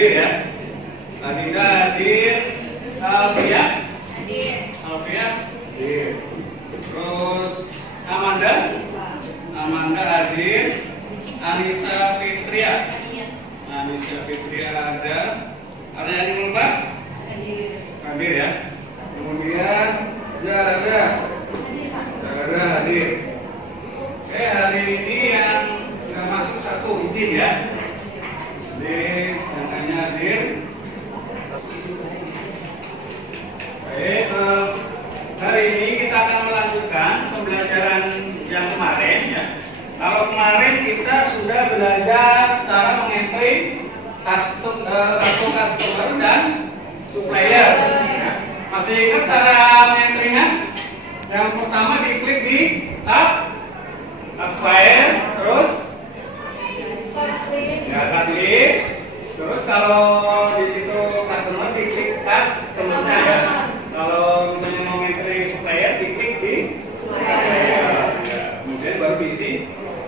hadir ya. Adinda hadir. Alfia? Hadir. Alfia? Hadir. Terus Amanda? Amanda hadir. Anissa Fitria? Anissa Fitria ada. Ada yang lupa? Hadir. Hadir ya. Kemudian Zara. Zara hadir. Oke, hari ini yang nggak masuk satu izin ya. Hadir, yang lainnya hadir. Baik, hari ini kita akan melanjutkan pembelajaran yang kemarin ya. Kalau kemarin kita sudah belajar cara mengentry customer dan supplier. Ya. Masih ingat cara mengentrynya? Yang pertama diklik di tab acquire, terus ya tab list. Terus kalau di situ customer diklik customer-nya ya. Kalau misalnya mau mengentry supplier diklik di supplier. Ya. Kemudian baru diisi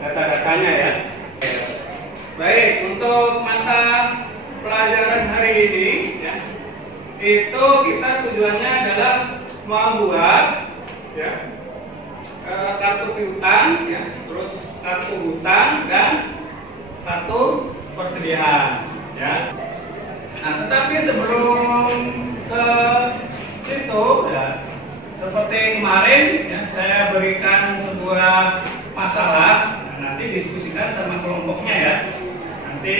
data-datanya ya. Baik, untuk mata pelajaran hari ini ya, itu kita tujuannya adalah membuat ya, kartu piutang ya, terus kartu hutang dan kartu persediaan ya. Nah, tetapi sebelum ke situ ya, seperti kemarin ya, saya berikan sebuah masalah. Nah, nanti diskusikan sama kelompoknya ya. Nanti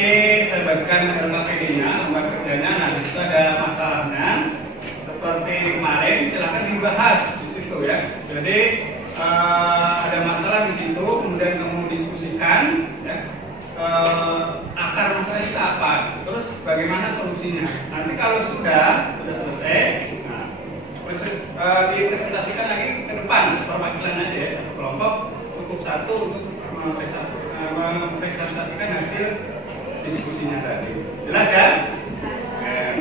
saya bagikan lembar PD-nya, lembar kerjanya. Nah, di situ ada masalahnya. Seperti kemarin, silakan dibahas di situ ya. Jadi ada masalah di situ, kemudian kamu diskusikan ya, akar masalah itu apa, terus bagaimana solusinya. Nanti kalau sudah selesai, nah, dipresentasikan lagi ke depan perwakilan aja ya, satu kelompok cukup satu untuk mempresentasikan hasil diskusinya tadi. Jelas ya?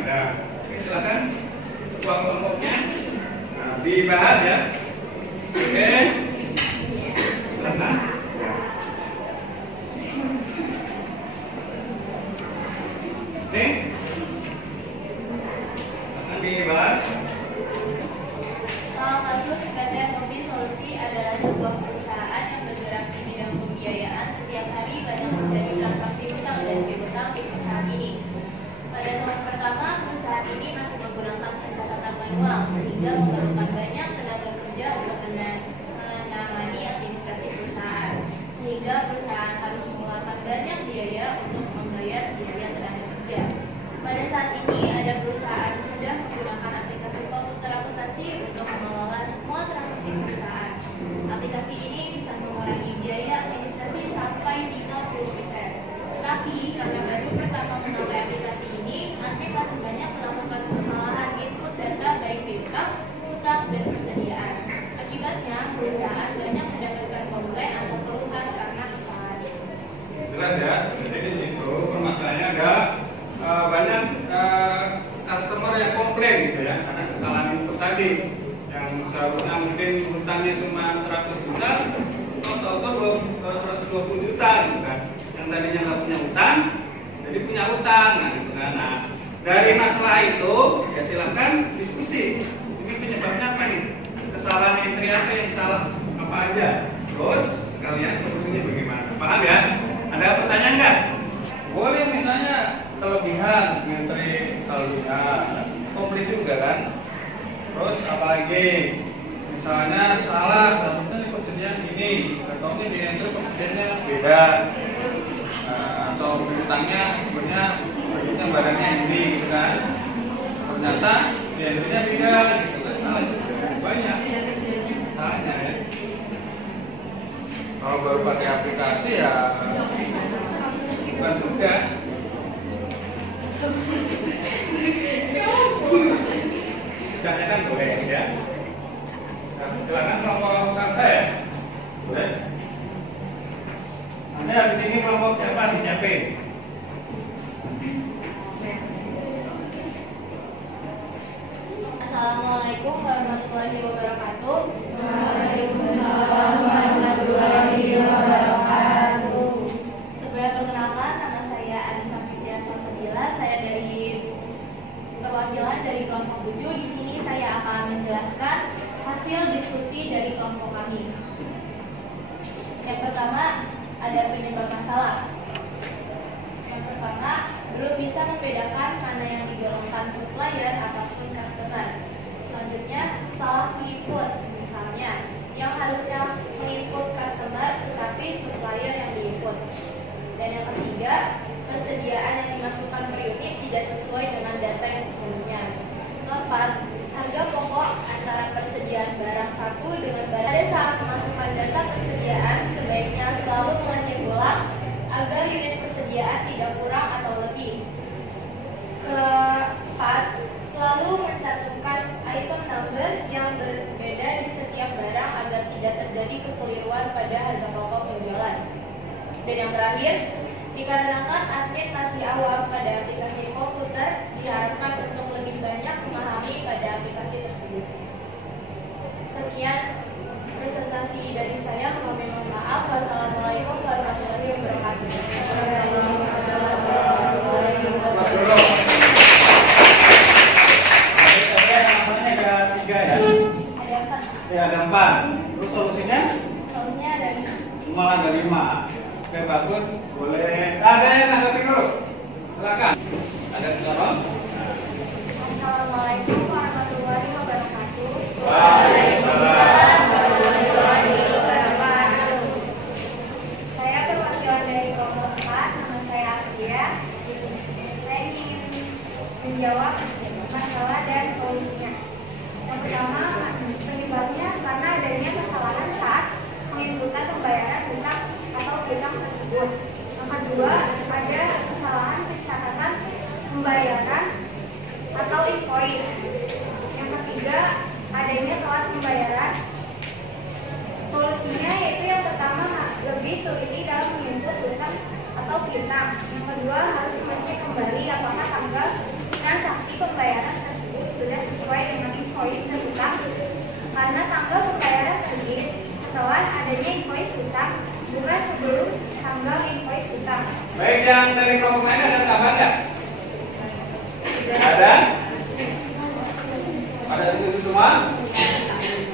Nah, silakan ketua kelompoknya dibahas ya. Oke. Silakan. Nih. Akan dibahas. Soal kasus PT Multi Solusi adalah sebuah perusahaan yang bergerak di bidang pembiayaan. Setiap hari banyak terjadi transaksi hutang dan piutang di perusahaan ini. Pada tahun pertama, perusahaan ini masih menggunakan pencatatan manual sehingga memerlukan banyak tenaga kerja untuk menangani administrasi perusahaan. Sehingga perusahaan harus mengeluarkan banyak biaya untuk membayar biaya tenaga kerja. Pada saat ini ada perusahaan sudah menggunakan aplikasi komputer akuntansi untuk mengelola semua transaksi perusahaan. Aplikasi ini bisa mengurangi biaya administrasi sampai 50%. Tetapi karena baru pertama menggunakan aplikasi ini, nanti masih banyak melakukan kesalahan input data baik piutang, hutang, dan persediaan. Akibatnya perusahaan banyak mendapatkan komplain atau keluhan karena kesalahan itu. Jelas ya. Jadi di situ permasalahannya ada banyak customer yang komplain gitu ya, karena kesalahan itu tadi yang seharusnya mungkin hutangnya cuma 100 juta atau 120 juta gitu kan, yang tadinya nggak punya hutang jadi punya hutang, nah gitu kan. Nah, dari masalah itu ya silakan diskusi, ini penyebabnya apa nih, kesalahan entry apa yang salah apa aja, terus sekalian solusinya bagaimana. Paham ya? Ada pertanyaan nggak? Boleh misalnya kelebihan menteri kelebihan komplit juga kan. Terus apalagi misalnya salah satunya di persediaan ini atau ini di entry persediaannya beda, atau hutangnya sebenarnya bentuknya barangnya ini gitu kan, ternyata di entry-nya beda gitu kan, salah juga banyak salahnya ya. Kalau baru pakai aplikasi ya bukan juga. Jangan kan boleh ya. Nah, silakan kelompok saya ya. Boleh. Nanti habis ini kelompok siapa disiapin? Assalamualaikum warahmatullahi wabarakatuh. Waalaikumsalam warahmatullahi wabarakatuh. Sebelum perkenalkan, nama saya Anissa Fitria Salsabila. Saya dari dari kelompok 7. Di sini saya akan menjelaskan hasil diskusi dari kelompok kami. Yang pertama, ada penyebab masalah. Yang pertama, belum bisa membedakan mana yang digolongkan supplier ataupun customer. Selanjutnya, salah input. Misalnya, yang harusnya menginput customer tetapi supplier yang diinput. Dan yang ketiga, persediaan yang dimasukkan per unit tidak sesuai dengan data yang sesungguhnya. Keempat, harga pokok antara persediaan barang satu dengan barang. Pada saat memasukkan data persediaan, sebaiknya selalu mengecek ulang agar unit persediaan tidak kurang atau lebih. Keempat, selalu mencantumkan item number yang berbeda di setiap barang agar tidak terjadi kekeliruan pada harga pokok penjualan. Dan yang terakhir, dikarenakan admin masih awam pada aplikasi komputer, diharapkan untuk lebih banyak memahami pada aplikasi tersebut. Sekian presentasi dari saya. Kami mohon maaf. Wassalamualaikum warahmatullahi wabarakatuh. Ada 4. Terus solusinya? Solusinya ada 5. Malah ada 5. Oke, bagus. Boleh. Ada yang tanggapi dulu. Silakan. Ada yang Assalamualaikum warahmatullahi wabarakatuh. Waalaikumsalam warahmatullahi wabarakatuh. Saya perwakilan dari kelompok 4. Nama saya Akia. Saya ingin menjawab masalah dan solusinya. Yang pertama, penyebabnya karena adanya kesalahan saat menginputkan pembayaran hutang atau piutang tersebut. Yang kedua, ada kesalahan pencatatan pembayaran atau invoice. Yang ketiga, adanya telat pembayaran. Solusinya yaitu yang pertama, lebih teliti dalam menginput hutang atau piutang. Yang kedua, harus mengecek kembali apakah tanggal transaksi pembayaran tersebut sudah sesuai dengan invoice dan hutang, karena tanggal pembayaran terbit setelah adanya invoice hutang, bukan sebelum tanggal invoice hutang. Baik, yang dari kelompok lain ada tambahan nggak? Ada? Ada setuju semua?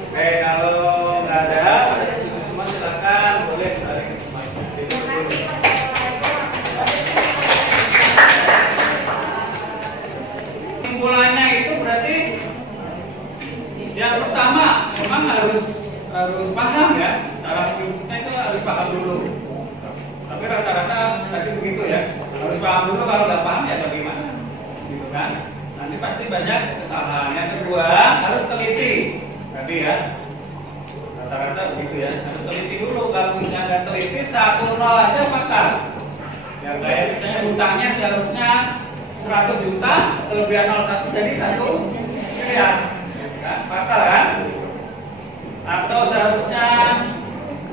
Oke, kalau nggak ada setuju semua silakan boleh tarik. Kesimpulannya itu berarti yang pertama memang harus paham ya, cara menginputnya itu harus paham dulu. Tapi rata-rata tadi begitu ya, harus paham dulu, kalau nggak paham ya bagaimana, gitu kan? Nanti pasti banyak kesalahan. Yang kedua harus teliti, tadi ya, rata-rata begitu ya, harus teliti dulu. Kalau misalnya nggak teliti 1-0 aja fatal. Yang kayak misalnya hutangnya seharusnya 100 juta, kelebihan 01 jadi 1 miliar, kan? Fatal kan? Atau seharusnya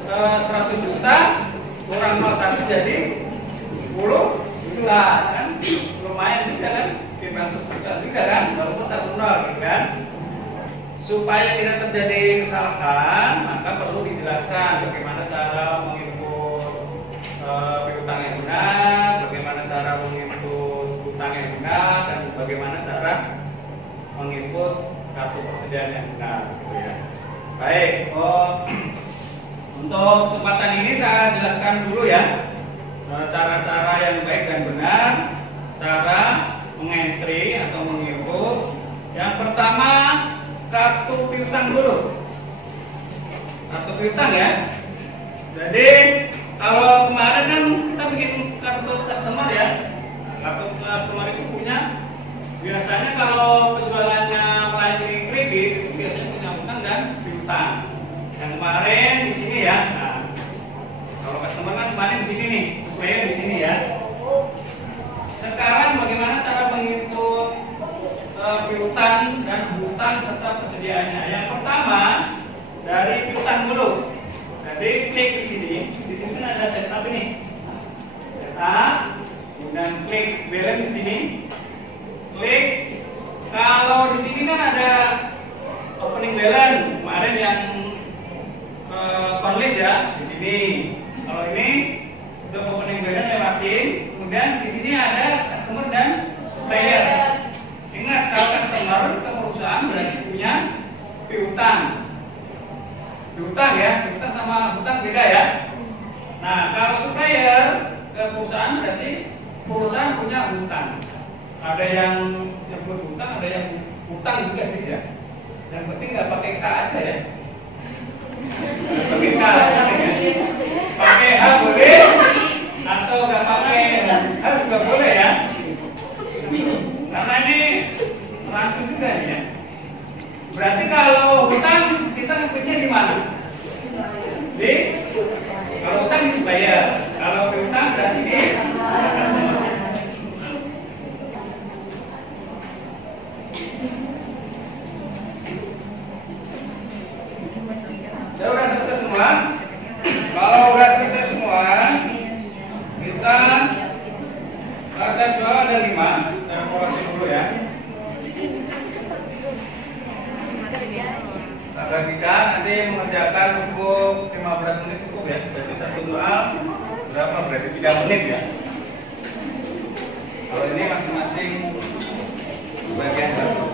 100 juta kurang 01 jadi 10, itulah kan lumayan juga kan, 500 juta juga kan, walaupun 1-0 gitu kan. Supaya tidak terjadi kesalahan, maka perlu dijelaskan bagaimana cara menginput piutang yang benar, bagaimana cara menginput hutang yang benar, dan bagaimana cara menginput kartu persediaan yang benar, gitu ya. Baik, untuk kesempatan ini saya jelaskan dulu ya cara-cara yang baik dan benar cara mengentry atau menginput. Yang pertama, kartu piutang dulu. Kartu piutang ya. Jadi kalau kemarin kan kita bikin kartu customer ya. Kartu customer itu punya, biasanya kalau penjualannya melayani kredit itu biasanya punya hutang dan piutang. Yang kemarin di sini ya. Nah, kalau customer kan kemarin di sini nih, supplier di sini ya. Sekarang bagaimana cara menginput piutang dan hutang serta persediaannya? Yang pertama dari piutang dulu. Jadi klik di sini kan ada setup ini. Setup, kemudian klik balance di sini. Klik. Kalau di sini kan ada opening balance kemarin yang konlis ya di sini. Kalau ini untuk opening balance lewatin. Kemudian di sini ada customer dan supplier. Ingat, kalau customer hutang. Ada yang nyebut hutang, ada yang hutang juga sih ya. Yang penting nggak pakai K aja ya. Pakai K aja ya. Pakai H boleh atau nggak pakai H juga boleh ya. Karena ini langsung juga nih ya. Berarti kalau hutang kita ngikutnya di mana? Kalau hutang dibayar. Kalau hutang berarti di saya udah selesai semua. Kalau udah selesai semua, kita ada soal ada 5. Saya koreksi dulu ya. Kita nanti mengerjakan cukup 15 menit cukup ya. Jadi satu soal berapa? Berarti 3 menit ya. Kalau ini masing-masing bagian satu.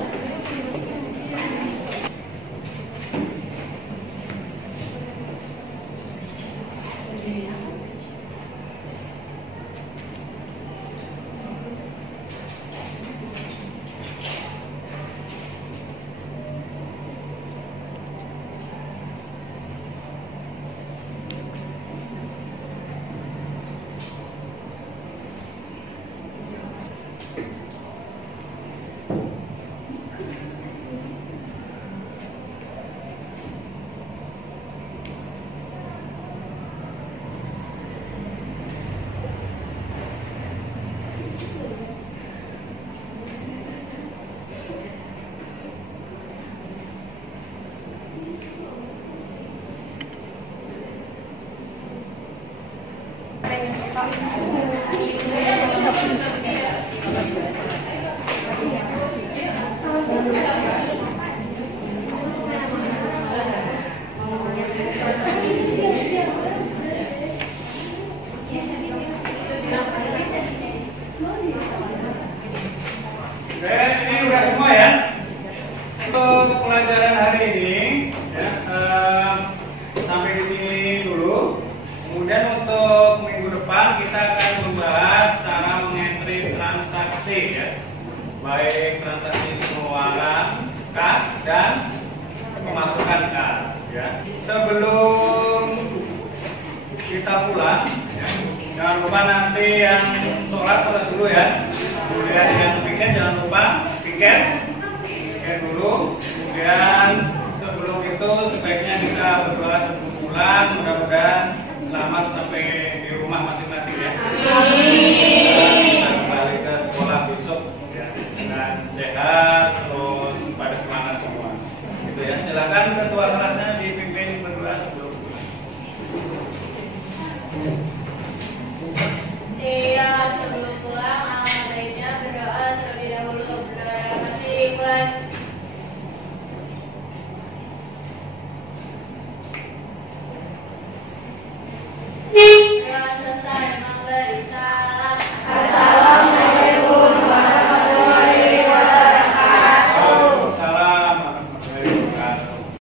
Ini udah semua ya. Untuk pelajaran hari ini ya, sampai di sini dulu. Kemudian untuk minggu depan kita akan membahas cara mengentry transaksi ya, baik transaksi pengeluaran kas dan pemasukan kas ya. Sebelum kita pulang ya, jangan lupa nanti yang sholat dulu ya. Kemudian yang piket jangan lupa piket dulu. Kemudian sebelum itu sebaiknya kita berdoa sebelum pulang. Mudah-mudahan selamat sampai di rumah masing-masing ya. Kita kembali ke sekolah besok ya, dengan sehat terus pada semangat semua. Gitu ya. Silakan ketua kelasnya dipimpin berdoa sebelum. Iya, sebelum pulang, baiknya berdoa terlebih dahulu. Berdoa dalam hati, mulai.